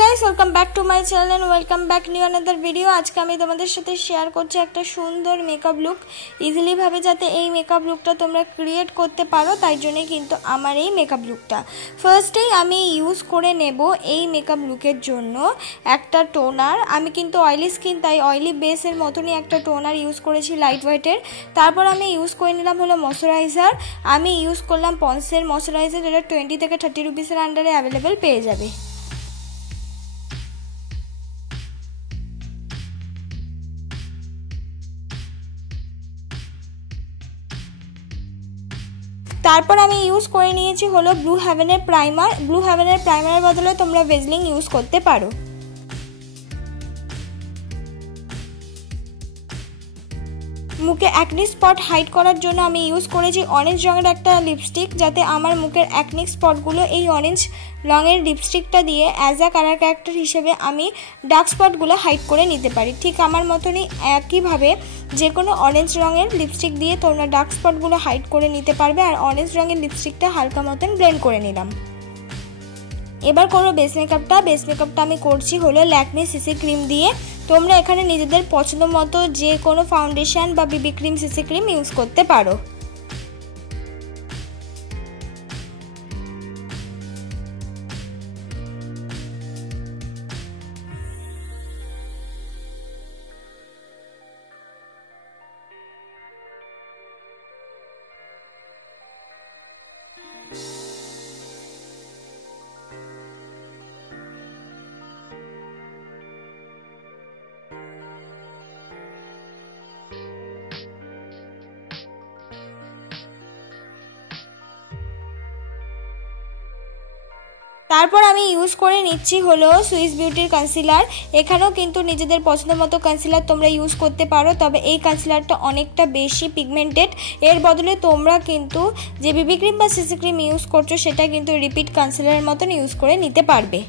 Guys, welcome back to my channel and welcome back new another video. আজকে আমি তোমাদের সাথে শেয়ার করছি একটা সুন্দর মেকআপ লুক। ইজিলি ভাবে যাতে এই মেকআপ লুকটা তোমরা ক্রিয়েট করতে পারো, তাই জন্য কিন্তু আমার এই মেকআপ লুকটা ফার্স্টেই আমি ইউজ করে নেব। এই মেকআপ লুকের জন্য একটা টোনার, আমি কিন্তু অয়েলি স্কিন তাই অয়েলি বেসের মতনই একটা টোনার ইউজ করেছি লাইট ওয়েটের। তারপর আমি ইউজ করে নিলাম হলো ময়শ্চারাইজার। আমি ইউজ করলাম পন্সের ময়শ্চারাইজার, যেটা 20 থেকে 30 রুপিসের আন্ডারে অ্যাভেলেবেল পেয়ে যাবে। তারপর আমি ইউজ করে নিয়েছি হলো ব্লু হেভেনের প্রাইমার। ব্লু হেভেনের প্রাইমারের বদলে তোমরা ভেজলিং ইউজ করতে পারো। মুখে অ্যাকনি স্পট হাইড করার জন্য আমি ইউজ করেছি অরেঞ্জ রঙের একটা লিপস্টিক, যাতে আমার মুখের অ্যাকনি স্পটগুলো এই অরেঞ্জ রঙের লিপস্টিকটা দিয়ে অ্যাজ আ কালার ক্যারেক্টার হিসেবে আমি ডার্ক স্পটগুলো হাইড করে নিতে পারি। ঠিক আমার মতনই একইভাবে যে কোনো অরেঞ্জ রঙের লিপস্টিক দিয়ে তোমরা ডার্ক স্পটগুলো হাইড করে নিতে পারবে। আর অরেঞ্জ রঙের লিপস্টিকটা হালকা মতন ব্লেন্ড করে নিলাম। এবার করবো বেস মেকআপটা। বেস মেকআপটা আমি করছি হলো ল্যাকমি সিসি ক্রিম দিয়ে। তোমরা এখানে নিজেদের পছন্দ মতো যে কোনো ফাউন্ডেশন বা বিবি ক্রিম, সিসি ক্রিম ইউজ করতে পারো। তারপর আমি ইউজ করে নিচ্ছি হলো সুইস বিউটির কনসিলার। এখানেও কিন্তু নিজেদের পছন্দ মতো কনসিলার তোমরা ইউজ করতে পারো, তবে এই কনসিলারটা অনেকটা বেশি পিগমেন্টেড। এর বদলে তোমরা কিন্তু যে বিবি ক্রিম বা সিসি ক্রিম ইউজ করছো সেটা কিন্তু রিপিট কনসিলারের মতন ইউজ করে নিতে পারবে।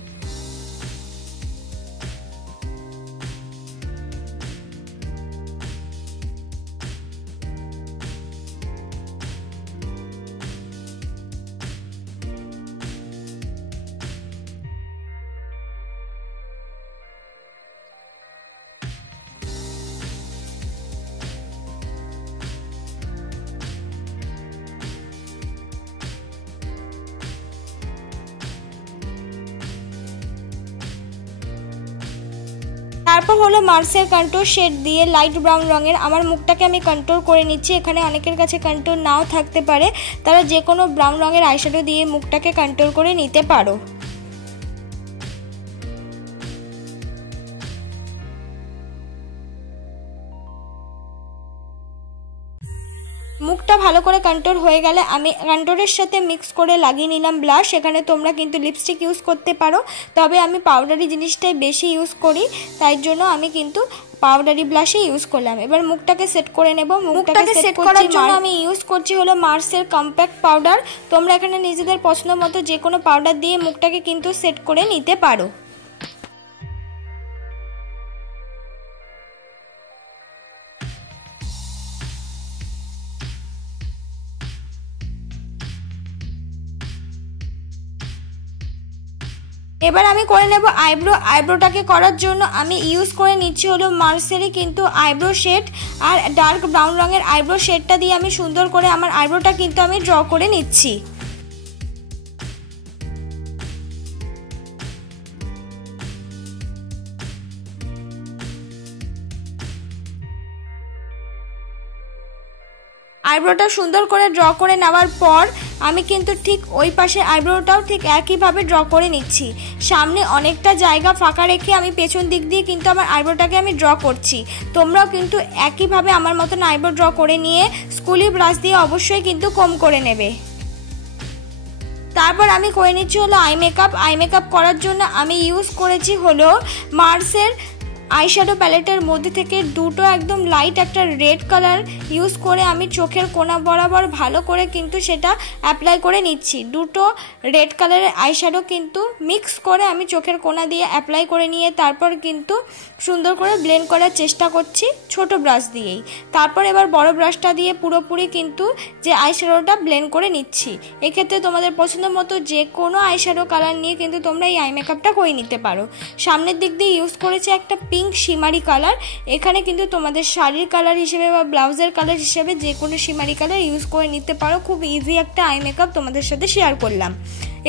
তারপর হলো মার্সের কন্ট্রোল শেড দিয়ে লাইট ব্রাউন রঙের আমার মুখটাকে আমি কন্ট্রোল করে নিচ্ছি। এখানে অনেকের কাছে কন্ট্রোল নাও থাকতে পারে, তারা যে কোনো ব্রাউন রঙের আইশ্যাডো দিয়ে মুখটাকে কন্ট্রোল করে নিতে পারো। মুখটা ভালো করে কন্ট্রোল হয়ে গেলে আমি কন্ট্রোলের সাথে মিক্স করে লাগিয়ে নিলাম ব্লাশ। এখানে তোমরা কিন্তু লিপস্টিক ইউজ করতে পারো, তবে আমি পাউডারি জিনিসটাই বেশি ইউজ করি, তাই জন্য আমি কিন্তু পাউডারি ব্লাশই ইউজ করলাম। এবার মুখটাকে সেট করে নেব। মুখটাকে সেট করার জন্য আমি ইউজ করছি হলো মার্সের কম্প্যাক্ট পাউডার। তোমরা এখানে নিজেদের পছন্দ মতো যে কোনো পাউডার দিয়ে মুখটাকে কিন্তু সেট করে নিতে পারো। এবার আমি করে নেব আইব্রো। আইব্রোটাকে করার জন্য আমি ইউজ করে নিচ্ছি হলো মার্সেরই কিন্তু আইব্রো শেড, আর ডার্ক ব্রাউন রঙের আইব্রো শেডটা দিয়ে আমি সুন্দর করে আমার আইব্রোটা কিন্তু আমি ড্র করে নিচ্ছি। আইব্রোটা সুন্দর করে ড্র করে নেওয়ার পর আমি কিন্তু ঠিক ওই পাশে আইব্রোটাও ঠিক একইভাবে ড্র করে নিচ্ছি। সামনে অনেকটা জায়গা ফাঁকা রেখে আমি পেছন দিক দিয়ে কিন্তু আমার আইব্রোটাকে আমি ড্র করছি। তোমরাও কিন্তু একইভাবে আমার মতন আইব্রো ড্র করে নিয়ে স্কুলি ব্রাশ দিয়ে অবশ্যই কিন্তু কম করে নেবে। তারপর আমি করে নিচ্ছি হলো আই মেকআপ। আই মেকআপ করার জন্য আমি ইউজ করেছি হলো মার্সের আইশ্যাডো প্যালেটের মধ্যে থেকে দুটো একদম লাইট একটা রেড কালার ইউজ করে আমি চোখের কোনা বরাবর ভালো করে কিন্তু সেটা অ্যাপ্লাই করে নিচ্ছি। দুটো রেড কালারের আইশ্যাডো কিন্তু মিক্স করে আমি চোখের কোনা দিয়ে অ্যাপ্লাই করে নিয়ে তারপর কিন্তু সুন্দর করে ব্লেন্ড করার চেষ্টা করছি ছোট ব্রাশ দিয়েই। তারপর এবার বড় ব্রাশটা দিয়ে পুরোপুরি কিন্তু যে আইশ্যাডোটা ব্লেন্ড করে নিচ্ছি। এক্ষেত্রে তোমাদের পছন্দ মতো যে কোনো আইশ্যাডো কালার নিয়ে কিন্তু তোমরা এই আই মেকআপটা করে নিতে পারো। সামনের দিক দিয়ে ইউজ করেছি একটা পিঙ্ক শিমারি কালার। এখানে কিন্তু তোমাদের শাড়ির কালার হিসেবে বা ব্লাউজের কালার হিসেবে যে কোনো শিমারি কালার ইউজ করে নিতে পারো। খুব ইজি একটা আই মেকআপ তোমাদের সাথে শেয়ার করলাম।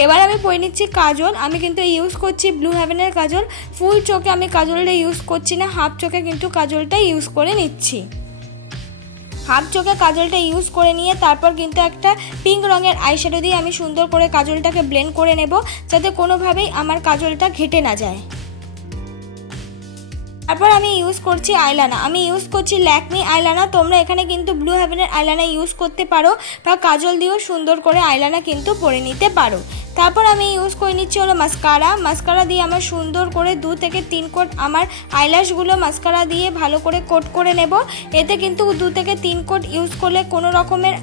এবার আমি পরে নিচ্ছি কাজল। আমি কিন্তু ইউজ করছি ব্লু হেভেনের কাজল। ফুল চোখে আমি কাজলটা ইউজ করছি না, হাফ চোখে কিন্তু কাজলটা ইউজ করে নিচ্ছি। হাফ চোখে কাজলটা ইউজ করে নিয়ে তারপর কিন্তু একটা পিঙ্ক রঙের আইশ্যাডো দিয়ে আমি সুন্দর করে কাজলটাকে ব্লেন্ড করে নেব, যাতে কোনোভাবেই আমার কাজলটা ঘেটে না যায়। তারপর আমি ইউজ করছি আইলানা। আমি ইউজ করছি ল্যাকমি আইলানা। তোমরা এখানে কিন্তু ব্লু হেভেনের আইলানা ইউজ করতে পারো বা কাজল দিয়েও সুন্দর করে আইলানা কিন্তু পরে নিতে পারো। তারপর আমি ইউজ করে নিচ্ছি হলো মাস্কারা। মাস্কারা দিয়ে আমার সুন্দর করে 2 থেকে 3 কোট আমার আইল্যাশগুলো মাস্কারা দিয়ে ভালো করে কোট করে নেব। এতে কিন্তু 2 থেকে 3 কোট ইউজ করলে কোনো রকমের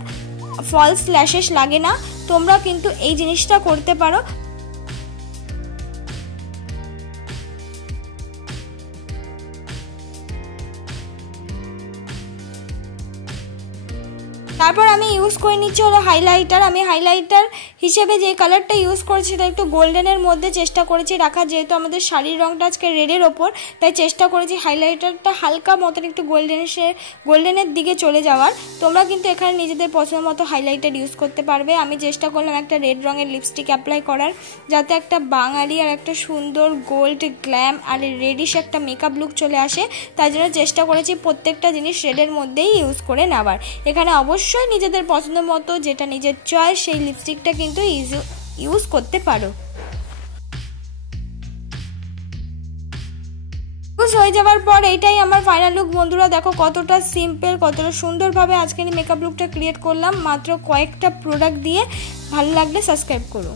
ফলস ল্যাশেস লাগে না। তোমরা কিন্তু এই জিনিসটা করতে পারো। তারপর আমি ইউজ করে নিচ্ছি হলো হাইলাইটার। আমি হাইলাইটার হিসেবে যে কালারটা ইউজ করেছি সেটা একটু গোল্ডেনের মধ্যে চেষ্টা করেছি রাখা, যেহেতু আমাদের শাড়ির রঙটা আজকে রেডের ওপর, তাই চেষ্টা করেছি হাইলাইটারটা হালকা মতন একটু গোল্ডেনের দিকে চলে যাওয়ার। তোমরা কিন্তু এখানে নিজেদের পছন্দ মতো হাইলাইটার ইউজ করতে পারবে। আমি চেষ্টা করলাম একটা রেড রঙের লিপস্টিক অ্যাপ্লাই করার, যাতে একটা বাঙালি আর একটা সুন্দর গোল্ড গ্ল্যাম আর রেডিশ একটা মেকআপ লুক চলে আসে। তাই জন্য চেষ্টা করেছি প্রত্যেকটা জিনিস রেডের মধ্যেই ইউজ করে নেওয়ার। এখানে অবশ্যই নিজেদের পছন্দ মতো যেটা নিজের চয়েস সেই লিপস্টিকটা কিন্তু ইউজ করতে পারো। হয়ে যাওয়ার পর এইটাই আমার ফাইনাল লুক। বন্ধুরা দেখো কতটা সিম্পল, কতটা সুন্দরভাবে আজকের মেকআপ লুকটা ক্রিয়েট করলাম মাত্র কয়েকটা প্রোডাক্ট দিয়ে। ভালো লাগলে সাবস্ক্রাইব করো।